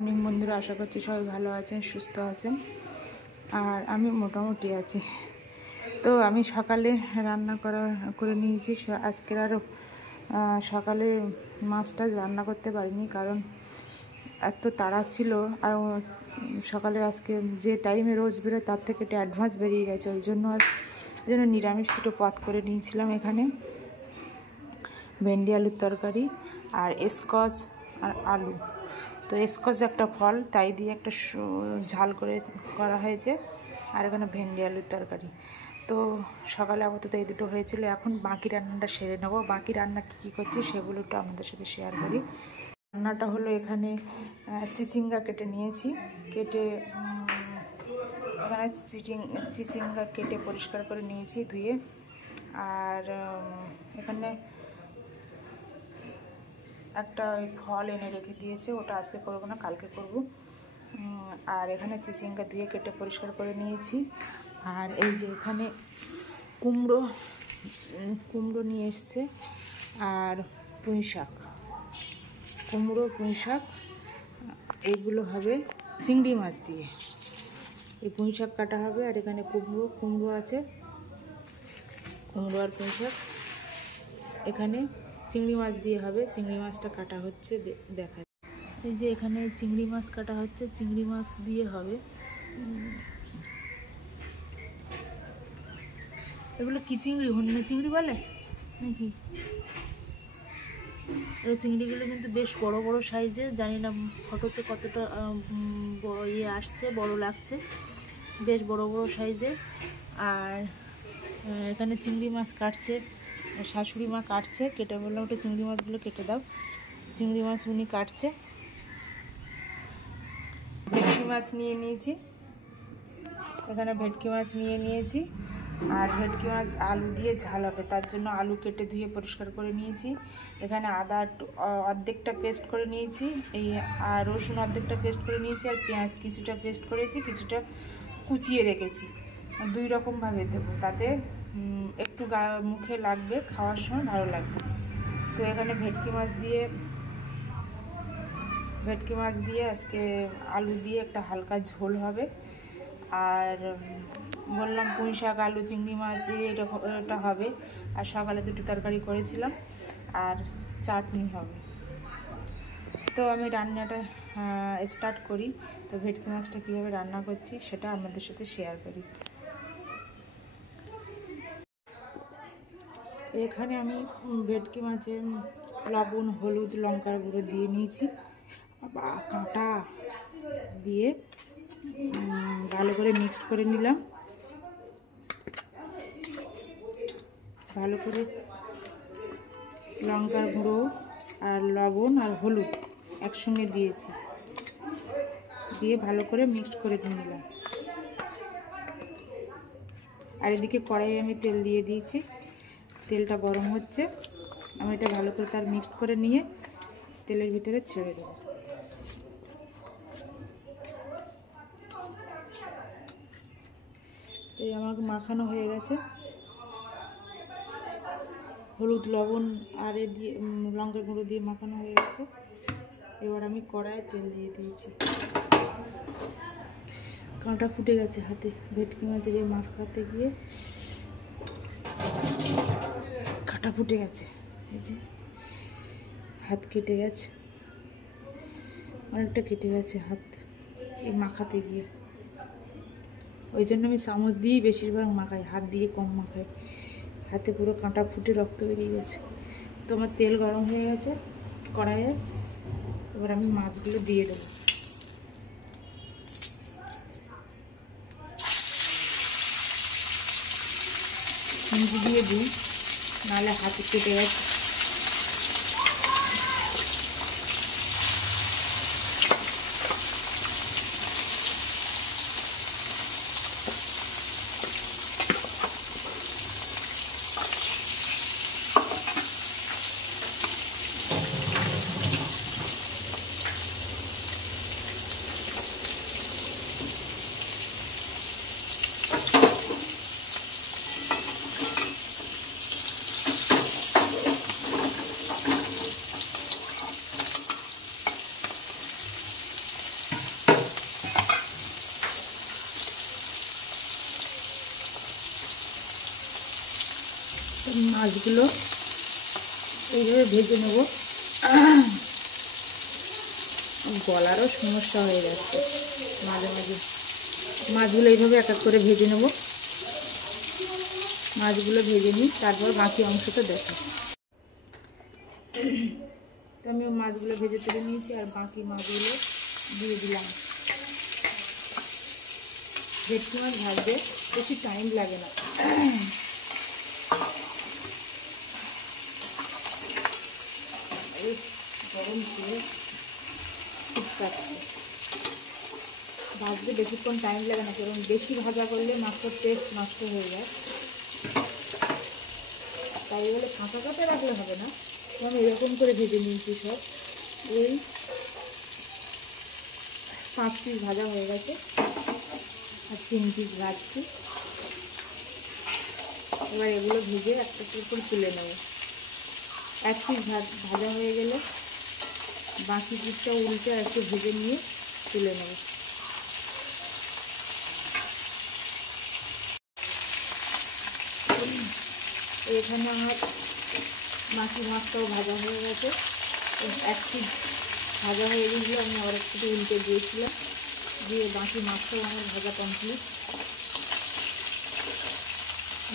অনেক বন্ধুরা আশা করছি সবাই ভালো আছেন, সুস্থ আছেন, আর আমি মোটামুটি আছি। তো আমি সকালে রান্না করে নিয়েছি। আজকের আরও সকালে মাছটা রান্না করতে পারিনি, কারণ এত তাড়া ছিল। আর সকালে আজকে যে টাইমে রোজ বেরোয় তার থেকে একটু অ্যাডভান্স বেরিয়ে গেছে, ওই জন্য নিরামিষ দুটো পদ করে নিয়েছিলাম। এখানে ভেন্ডি আলুর তরকারি আর স্কচ আর আলু। তো স্কচ একটা ফল, তাই দিয়ে একটা ঝাল করা হয়েছে। আর এখানে ভেন্ডি আলুর তরকারি। তো সকালে আপাতত এই দুটো হয়েছিল। এখন বাকি রান্নাটা সেরে নেবো। বাকি রান্না কী কী করছি সেগুলো একটু আপনাদের সাথে শেয়ার করি। রান্নাটা হলো, এখানে চিচিঙ্গা কেটে নিয়েছি। এখানে চিচিঙ্গা কেটে পরিষ্কার করে নিয়েছি ধুয়ে। আর এখানে একটা ফল এনে রেখে দিয়েছে, ওটা আজকে করবো না, কালকে করব। আর এখানে চিচিঙ্গা ধুয়ে কেটে পরিষ্কার করে নিয়েছি। আর এই যে এখানে কুমড়ো নিয়ে এসছে, আর পুঁই শাক, পুঁই শাক এইগুলো হবে চিংড়ি মাছ দিয়ে। এই পুঁই শাক কাটা হবে। আর এখানে কুমড়ো আছে, কুমড়ো আর পুঁই শাক। এখানে চিংড়ি মাছ দিয়ে হবে। চিংড়ি মাছটা কাটা হচ্ছে, দেখা। এই যে এখানে চিংড়ি মাছ কাটা হচ্ছে, চিংড়ি মাছ দিয়ে হবে। এগুলো কি চিংড়ি, হন্যে চিংড়ি বলে নাকি? এই চিংড়িগুলো কিন্তু বেশ বড় বড় সাইজের। জানি না ফটোতে কতটা বড় আসছে, বড় লাগছে, বেশ বড় বড় সাইজের। আর এখানে চিংড়ি মাছ কাটছে, শাশুড়ি মা কাটছে। কেটে বললাম ওটা চিংড়ি মাছগুলো কেটে দাও। চিংড়ি মাছ উনি কাটছে। ভেটকি মাছ নিয়ে নিয়েছি, এখানে ভেটকি মাছ নিয়ে নিয়েছি। আর ভেটকি মাছ আলু দিয়ে ঝাল হবে, তার জন্য আলু কেটে ধুয়ে পরিষ্কার করে নিয়েছি। এখানে আদা অর্ধেকটা পেস্ট করে নিয়েছি, আর রসুন অর্ধেকটা পেস্ট করে নিয়েছি। আর পেঁয়াজ কিছুটা পেস্ট করেছি, কিছুটা কুচিয়ে রেখেছি। দুই রকমভাবে দেবো, তাতে একটু মুখে লাগবে, খাওয়ার সময় ভালো লাগবে। তো এখানে ভেটকি মাছ দিয়ে আজকে আলু দিয়ে একটা হালকা ঝোল হবে। আর বললাম পুঁই শাক, আলু, চিংড়ি মাছ দিয়ে এটা হবে। আর সকালে দুটো তরকারি করেছিলাম, আর চাটনি হবে। তো আমি রান্নাটা স্টার্ট করি। তো ভেটকি মাছটা কীভাবে রান্না করছি সেটা আপনাদের সাথে শেয়ার করি। এখানে আমি ভেটকি মাছে লবণ, হলুদ, লঙ্কার গুঁড়ো দিয়ে নিয়েছি। কাঁটা দিয়ে ভালো করে মিক্সড করে নিলাম। ভালো করে লঙ্কার গুঁড়ো আর লবণ আর হলুদ একসঙ্গে দিয়েছি, দিয়ে ভালো করে মিক্সড করে নিলাম। আর এদিকে কড়াইয়ে আমি তেল দিয়ে দিয়েছি, তেলটা গরম হচ্ছে। আমি এটা ভালো করে তার মিক্সড করে নিয়ে তেলের ভিতরে ছেড়ে দেবো। এই আমার মাখানো হয়ে গেছে, হলুদ, লবণ আর দিয়ে লঙ্কা গুঁড়ো দিয়ে মাখানো হয়ে গেছে। এবার আমি কড়াইয়ে তেল দিয়ে দিয়েছি। কাঁটা ফুটে গেছে হাতে, ভেটকি মাছের এই মাখাতে গিয়ে কাঁটা ফুটে গেছে। এই যে হাত কেটে গেছে, অনেকটা কেটে গেছে হাত এই মাখাতে গিয়ে। ওই জন্য আমি চামচ দিয়েই বেশিরভাগ মাখাই, হাত দিয়ে কম মাখাই। হাতে পুরো কাঁটা ফুটে রক্ত বেরিয়ে গেছে। তো আমার তেল গরম হয়ে গেছে কড়াইয়ে। এবার আমি মাছগুলো দিয়ে দেবো। চিংড়ি দিয়ে দিই, নাহলে হাতে কেটে গেছে। মাছগুলো এইভাবে ভেজে নেব। গলারও সমস্যা হয়ে যাচ্ছে মাঝে মাঝে। মাছগুলো এইভাবে এক এক করে ভেজে নেব। মাছগুলো ভেজে নিই, তারপর বাকি অংশটা দেখো। তো আমি মাছগুলো ভেজে তুলে নিয়েছি, আর বাকি মাছগুলো দিয়ে দিলাম। ভেটকি মাছ ভাজতে বেশি টাইম লাগে না। গরম তেল ভাজতে বেশিক্ষণ টাইম লাগে না, কারণ বেশি ভাজা করলে মাছটার টেস্ট নষ্ট হয়ে যায়। তাই বলে কাঁচা কাঁচা রাখলে হবে না। আমি এরকম করে ভেজে নিয়েছি সব। এই 5 পিস ভাজা হয়ে গেছে, আর 3 পিস ভাজছি। এবার এগুলো ভেজে একটা করে তুলে নেব। 1 পিস ভাজা হয়ে গেলে বাকি পিসটা উল্টে একটু ভেজে নিয়ে তুলে নেব। এখানে আমার বাকি মাছটাও ভাজা হয়ে গেছে। 1 পিস ভাজা হয়ে গেছিলো, আমি আবার একটু উল্টে দিয়েছিলাম, দিয়ে বাকি মাছটাও আমার ভাজা কমপ্লিট।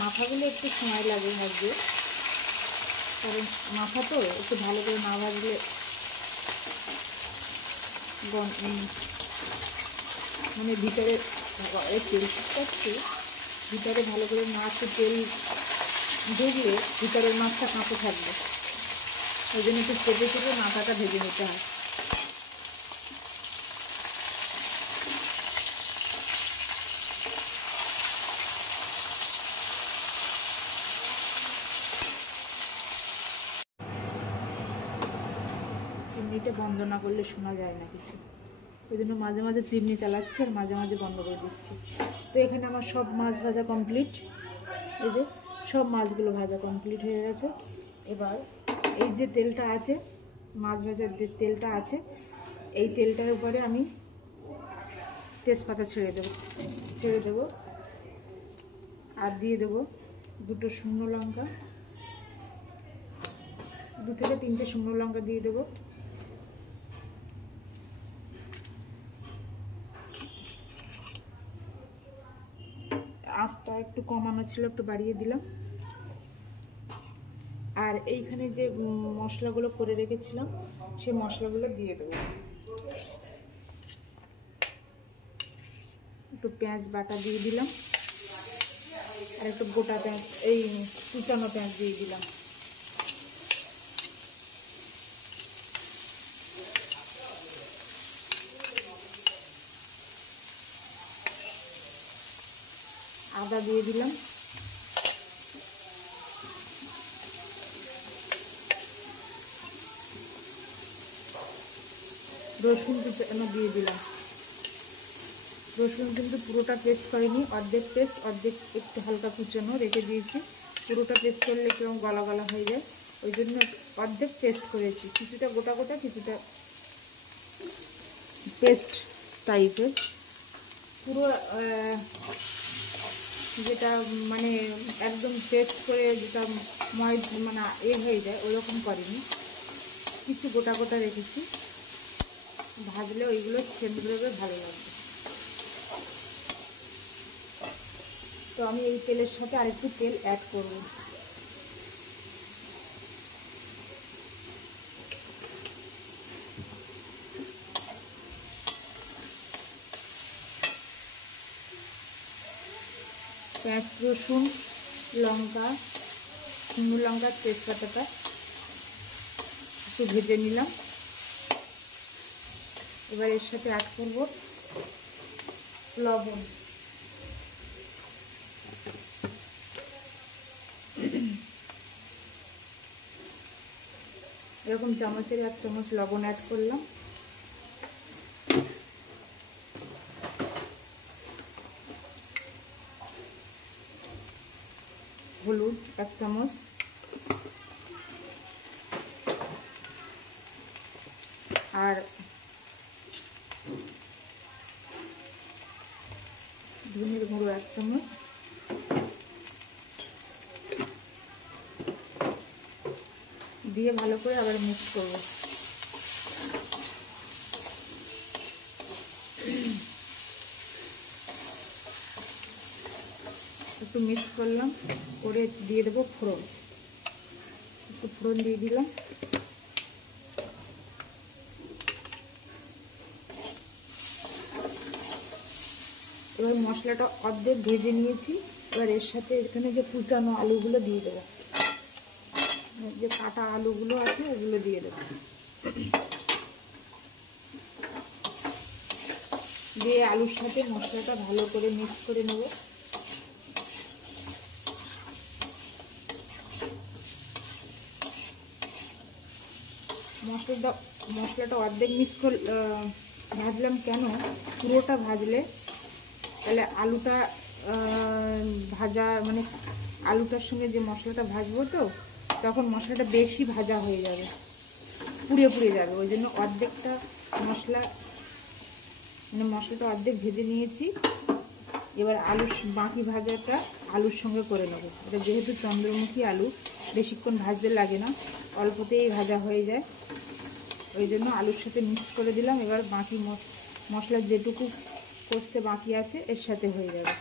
মাথাগুলো একটু সময় লাগে ভাজতে, কারণ মাথা তো একটু ভালো করে না ভাজলে মানে ভিতরে তেল থাকছে, ভিতরে ভালো করে না একটু তেল ঢুকলে ভিতরের মাছটা কাঁচা থাকবে। ওই জন্য একটু চেপে চেপে মাথাটা ভেজে নিতে হয়। চিমনিটা বন্ধ না করলে শোনা যায় না কিছু, ওই জন্য মাঝে মাঝে চিমনি চালাচ্ছি আর মাঝে মাঝে বন্ধ করে দিচ্ছি। তো এখানে আমার সব মাছ ভাজা কমপ্লিট। এই যে সব মাছগুলো ভাজা কমপ্লিট হয়ে গেছে। এবার এই যে তেলটা আছে, মাছ ভাজার যে তেলটা আছে, এই তেলটার উপরে আমি তেজপাতা ছেড়ে দেবো আর দিয়ে দেবো 2টো শুকনো লঙ্কা, 2 থেকে 3টে শুকনো লঙ্কা দিয়ে দেবো। আঁচটা একটু কমানো ছিল, একটু বাড়িয়ে দিলাম। আর এইখানে যে মশলাগুলো করে রেখেছিলাম সেই মশলাগুলো দিয়ে দেবো। একটু পেঁয়াজ বাটা দিয়ে দিলাম, আর একটু গোটা পেঁয়াজ, এই কুচানো পেঁয়াজ দিয়ে দিলাম। আদা দিয়ে দিলাম, রসুন কুচানো দিয়ে দিলাম। রসুন কিন্তু পুরোটা পেস্ট করিনি, অর্ধেক পেস্ট অর্ধেক একটু হালকা কুচানো রেখে দিয়েছি। পুরোটা পেস্ট করলে কেমন গলা গলা হয়ে যায়, ওই জন্য অর্ধেক পেস্ট করেছি, কিছুটা গোটা গোটা কিছুটা পেস্ট টাইপের। পুরো যেটা মানে একদম পেস্ট করে যেটা মানে হয়ে যায় ওরকম করিনি, কিছু গোটা গোটা রেখেছি। ভাজলে ওইগুলো সেন্ট বেরোবে, ভালো লাগবে। তো আমি এই তেলের সাথে আরেকটু তেল অ্যাড করব। পেঁয়াজ, রসুন, লঙ্কা, শুকনো লঙ্কা, তেজপাতাটা একটু ভেজে নিলাম। এবার এর সাথে অ্যাড করব লবণ। এরকম চামচের 1 চামচ লবণ অ্যাড করলাম। হলুদ 1 চামচ, আর ধনের গুঁড়ো 1 চামচ, দিয়ে ভালো করে আবার মিক্স করব। একটু মিক্স করলাম, করে দিয়ে দেবো ফোড়ন। একটু ফোড়ন দিয়ে দিলাম। এবার মশলাটা অর্ধেক ভেজে নিয়েছি। এবার এর সাথে এখানে যে কুচানো আলুগুলো দিয়ে দেবো, যে কাটা আলুগুলো আছে ওগুলো দিয়ে দেবো। দিয়ে আলুর সাথে মশলাটা ভালো করে মিক্স করে নেব। মশলাটা অর্ধেক মিক্স করে ভাজলাম কেন, পুরোটা ভাজলে তাহলে আলুটা ভাজা মানে আলুটার সঙ্গে যে মশলাটা ভাজবো তো তখন মশলাটা বেশি ভাজা হয়ে যাবে, পুড়ে পুড়ে যাবে। ওই জন্য অর্ধেকটা মশলাটা অর্ধেক ভেজে নিয়েছি। এবার বাকি ভাজাটা আলুর সঙ্গে করে নেবো। এটা যেহেতু চন্দ্রমুখী আলু বেশিক্ষণ ভাজতে লাগে না, অল্পতেই ভাজা হয়ে যায়, ওই জন্য আলুর সাথে মিক্স করে দিলাম। এবার বাকি মশলা যেটুকু কষতে বাকি আছে এর সাথে হয়ে যাবে।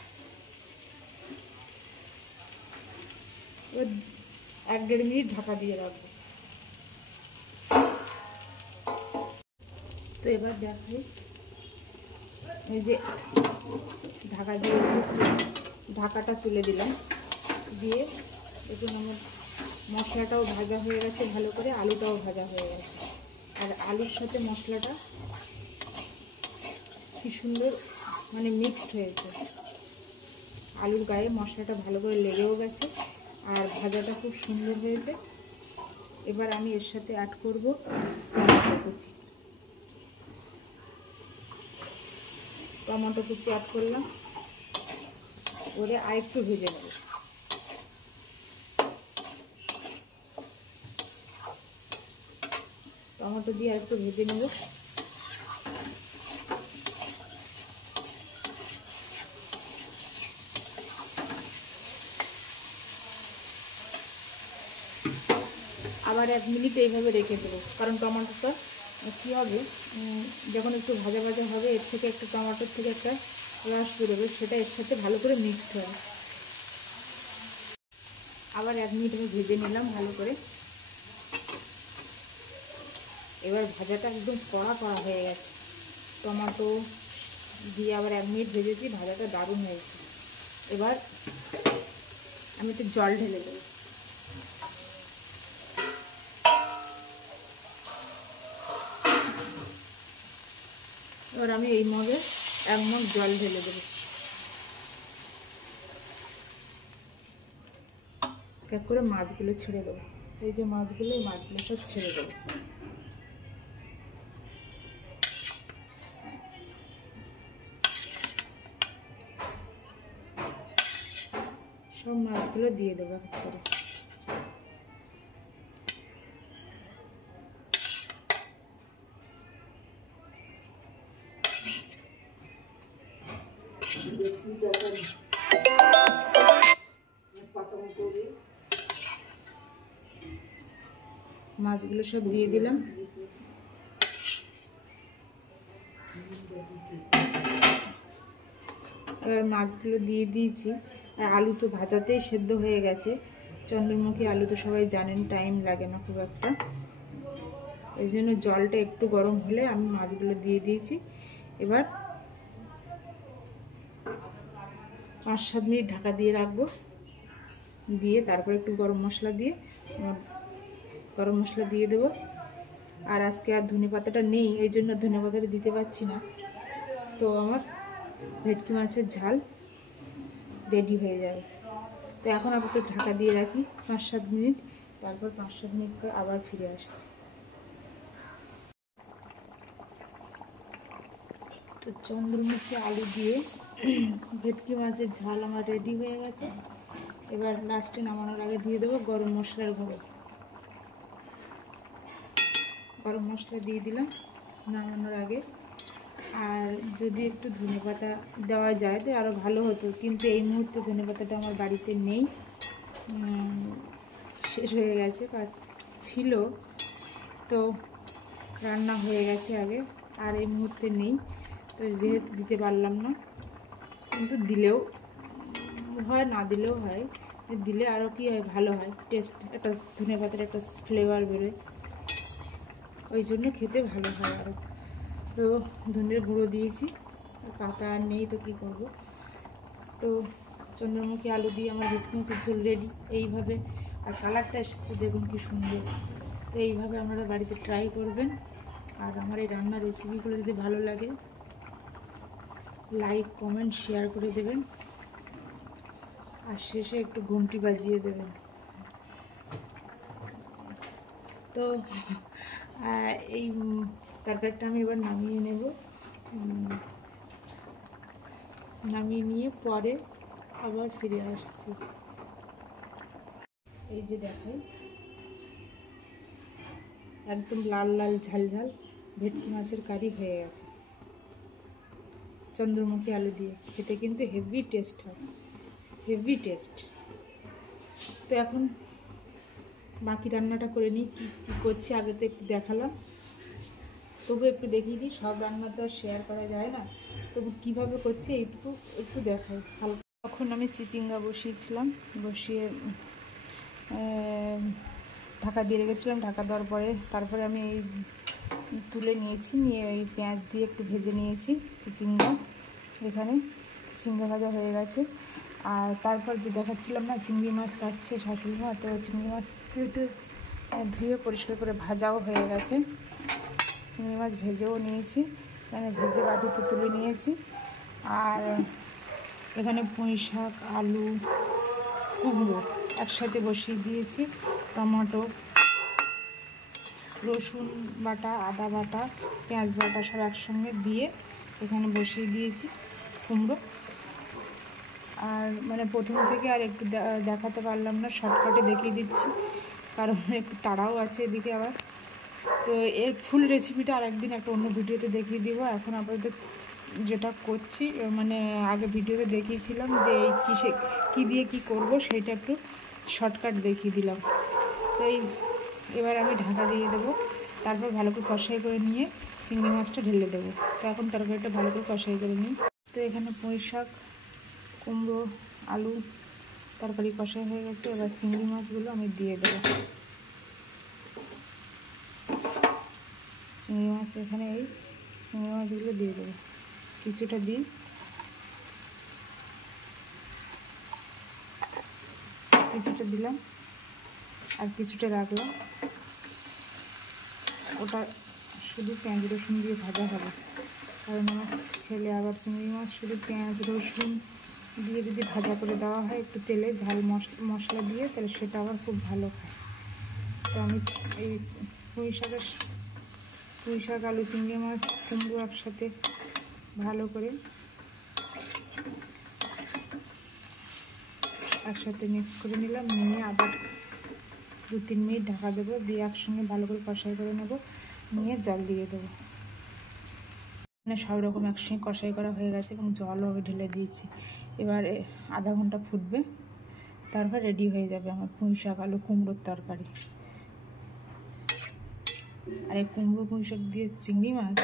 এবার 1-1.5 মিনিট ঢাকা দিয়ে রাখবো। তো এবার দেখাই, এই যে ঢাকা দিয়ে রেখেছি, ঢাকাটা তুলে দিলাম। দিয়ে একটু মশলাটাও ভাজা হয়ে গেছে ভালো করে, আলুটাও ভাজা হয়ে গেছে। আর আলুর সাথে মশলাটা কি সুন্দর মানে মিক্সড হয়েছে, আলুর গায়ে মশলাটা ভালো করে লেগেও গেছে আর ভাজাটা খুব সুন্দর হয়েছে। এবার আমি এর সাথে অ্যাড করব টমেটো কুচি। টমেটো কুচি অ্যাড করলাম, ওরে আরেকটু ভেজে নেব। টমেটো দিয়ে আরেকটু ভেজে নেব। আবার 1 মিনিট এইভাবে রেখে দেবো, কারণ টমেটোটা কী হবে যখন একটু ভাজা ভাজা হবে এর থেকে একটা টমেটোর থেকে একটা রস বেরোবে, সেটা এর সাথে ভালো করে মিক্সড হবে। আবার 1 মিনিট আমি ভেজে নিলাম ভালো করে। এবার ভাজাটা একদম কড়া কড়া হয়ে গেছে, টমেটো দিয়ে আবার 1 মিনিট ভেজেছি, ভাজাটা দারুণ হয়েছে। এবার আমি একটু জল ঢেলে দেবো। এবার আমি এই মগে 1 মগ জল ঢেলে দেবো। এক করে মাছগুলো ছেড়ে দেবো। এই যে মাছগুলো, এই মাছগুলো সব ছেড়ে দেবো। সব মাছগুলো দিয়ে দেবো এক করে। মাছগুলো সব দিয়ে দিলাম। এবার মাছগুলো দিয়ে দিয়েছি, আর আলু তো ভাজাতেই সেদ্ধ হয়ে গেছে। চন্দ্রমুখী আলু তো সবাই জানেন টাইম লাগে না খুব একটা, এই জন্য জলটা একটু গরম হলে আমি মাছগুলো দিয়ে দিয়েছি। এবার 5-7 মিনিট ঢাকা দিয়ে রাখবো, দিয়ে তারপর একটু গরম মশলা দিয়ে দেবো। আর আজকে আর ধনেপাতাটা নেই, এই জন্য ধনেপাতাটা দিতে পারছি না। তো আমার ভেটকি মাছের ঝাল রেডি হয়ে যাবে। তো এখন আপাতত ঢাকা দিয়ে রাখি 5-7 মিনিট, তারপর 5-7 মিনিট পর আবার ফিরে আসছি। তো চন্দ্রমুখী আলু দিয়ে ভেটকি মাছের ঝাল আমার রেডি হয়ে গেছে। এবার লাস্টে নামানোর আগে দিয়ে দেবো গরম মশলার গুঁড়ো। গরম মশলা দিয়ে দিলাম নামানোর আগে। আর যদি একটু ধনেপাতা দেওয়া যায় তো আরও ভালো হতো, কিন্তু এই মুহূর্তে ধনেপাতাটা আমার বাড়িতে নেই, শেষ হয়ে গেছে। ছিল, তো রান্না হয়ে গেছে আগে, আর এই মুহূর্তে নেই, তো যেহেতু দিতে পারলাম না। কিন্তু দিলেও হয়, না দিলেও হয়, দিলে আরও কি হয়, ভালো হয়, টেস্ট, একটা ধনে পাতার একটা ফ্লেভার বেরোয়, ওই জন্য খেতে ভালো হয় আরও। তো ধনের গুঁড়ো দিয়েছি, পাতা আর নেই তো কী করবো। তো চন্দ্রমুখী আলু দিয়ে আমার ভেটকি মাছের ঝোল রেডি এইভাবে। আর কালারটা এসেছে দেখুন কি সুন্দর। তো এইভাবে আপনারা বাড়িতে ট্রাই করবেন। আর আমার এই রান্নার রেসিপিগুলো যদি ভালো লাগে, লাইক, কমেন্ট, শেয়ার করে দেবেন। আর শেষে একটু ঘন্টি বাজিয়ে দেবেন। তো এই তরকারিটা আমি এবার নামিয়ে নেব। নামিয়ে নিয়ে পরে আবার ফিরে আসছি। এই যে দেখাই, একদম লাল লাল ঝাল ঝাল ভেটকি মাছের কারি হয়ে গেছে চন্দ্রমুখী আলু দিয়ে। খেতে কিন্তু হেভি টেস্ট হয়, হেভি টেস্ট। তো এখন বাকি রান্নাটা করে নিই। কী কী করছি আগে তো একটু দেখালাম, তবু একটু দেখিয়ে দিই। সব রান্না তো আর শেয়ার করা যায় না, তবু কীভাবে করছি এইটুকু একটু দেখাই হালকা। তখন আমি চিচিঙ্গা বসিয়েছিলাম, বসিয়ে ঢাকা দিয়ে রেখেছিলাম। ঢাকা দেওয়ার পরে তারপরে আমি এই তুলে নিয়েছি, নিয়ে ওই পেঁয়াজ দিয়ে একটু ভেজে নিয়েছি চিচিঙ্গা। এখানে চিচিঙ্গা ভাজা হয়ে গেছে। আর তারপর যে দেখাচ্ছিলাম না, চিংড়ি মাছ কাটছে শাশুড়ি মা, তো চিংড়ি মাছ কেটে ধুয়ে পরিষ্কার করে ভাজাও হয়ে গেছে। চিংড়ি মাছ ভেজেও নিয়েছি, এখানে ভেজে বাটিতে তুলে নিয়েছি। আর এখানে পুঁই শাক, আলু, কুমড়ো একসাথে বসিয়ে দিয়েছি। টমেটো, রসুন বাটা, আদা বাটা, পেঁয়াজ বাটা সব একসঙ্গে দিয়ে এখানে বসিয়ে দিয়েছি কুমড়ো। আর মানে প্রথম থেকে আর একটু দেখাতে পারলাম না, শর্টকাটে দেখিয়ে দিচ্ছি, কারণ একটু তাড়াও আছে এদিকে আবার। তো এর ফুল রেসিপিটা আর একদিন একটা অন্য ভিডিওতে দেখিয়ে দিব। এখন আপাতত যেটা করছি, মানে আগে ভিডিওতে দেখিয়েছিলাম যে এই কী দিয়ে কী করব, সেইটা একটু শর্টকাট দেখিয়ে দিলাম। তো এবার আমি ঢাকা দিয়ে দেবো, তারপর ভালো করে কষাই করে নিয়ে চিংড়ি মাছটা ঢেলে দেবো। তো এখন তরকারিটা ভালো করে কষাই করে নিই। তো এখানে পুঁই শাক, কুমড়ো, আলু তরকারি কষাই হয়ে গেছে। এবার চিংড়ি মাছগুলো আমি দিয়ে দেবো। চিংড়ি মাছ এখানে এই চিংড়ি মাছগুলো দিয়ে দেবো, কিছুটা দিই, কিছুটা দিলাম আর কিছুটা রাখলাম। ওটা শুধু পেঁয়াজ রসুন দিয়ে ভাজা হবে, কারণ আমার ছেলে আবার চিংড়ি মাছ শুধু পেঁয়াজ রসুন দিয়ে যদি ভাজা করে দেওয়া হয় একটু তেলে ঝাল মশলা দিয়ে, তাহলে সেটা আবার খুব ভালো খায়। তো আমি এই পুঁই শাক, আলু, চিংড়ি মাছ, কুমড়ো একসাথে ভালো করে একসাথে মিক্স করে নিলাম। নিয়ে আবার 2-3 মিনিট ঢাকা দেবো, দিয়ে একসঙ্গে ভালো করে কষাই করে নেব, নিয়ে জল দিয়ে দেবো। মানে সব রকম একসঙ্গে কষাই করা হয়ে গেছে এবং জলও আমি ঢেলে দিয়েছি। এবারে আধা ঘন্টা ফুটবে, তারপর রেডি হয়ে যাবে আমার পুঁই শাক, আলু, কুমড়োর তরকারি। আর এই কুমড়ো পুঁই শাক দিয়ে চিংড়ি মাছ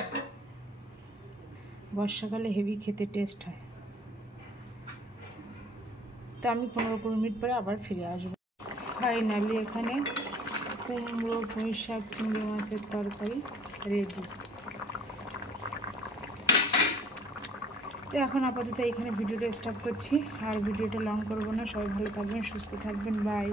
বর্ষাকালে হেভি খেতে টেস্ট হয়। তো আমি 15-20 মিনিট পরে আবার ফিরে আসবো। ফাইনালি এখানে কুমড়ো, পুঁই শাক, চিংড়ি মাছের তরকারি রেডি। তো এখন আপাতত এখানে ভিডিওটা স্টপ করছি, আর ভিডিওটা লং করবো না। সবাই ভালো থাকবেন, সুস্থ থাকবেন, বাই।